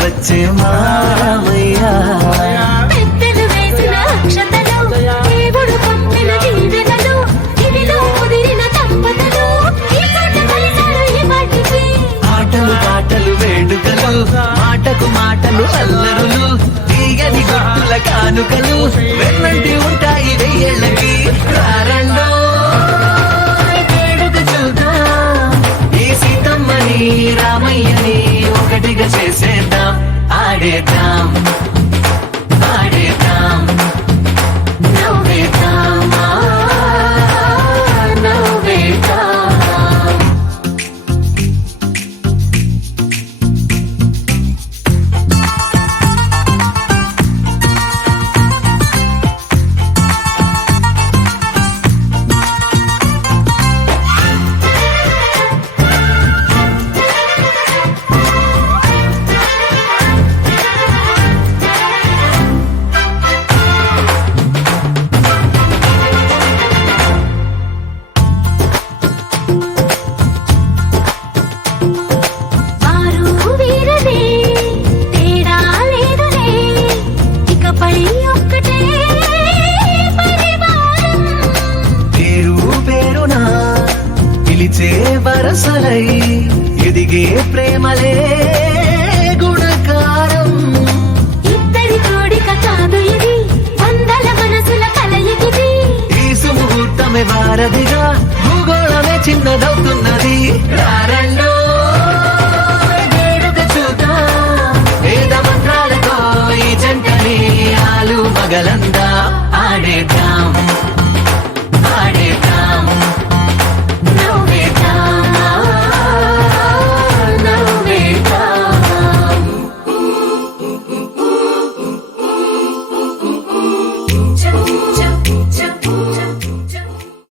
వచ్చే మామయ్య పెద్దలు వేసిన అక్షతలు దేవుడు పంపిన దీవెనలు ఇదిలో కుదిరిన దంపతులు ఈ చోట కలిశారు ఈ పాటికి ఆటలు పాటలు వేడుకలు మాటకు మాటలు అల్లరులు తీయని గుర్తుల కానుకలు వెన్నంటి ఉంటాయి వెయ్యేళ్ళకి రారండో వేడుక చూద్దాం ఈ సీతమ్మని రామయ్యని ఒకటిగా చేసేద్దాం ఆడేద్దాం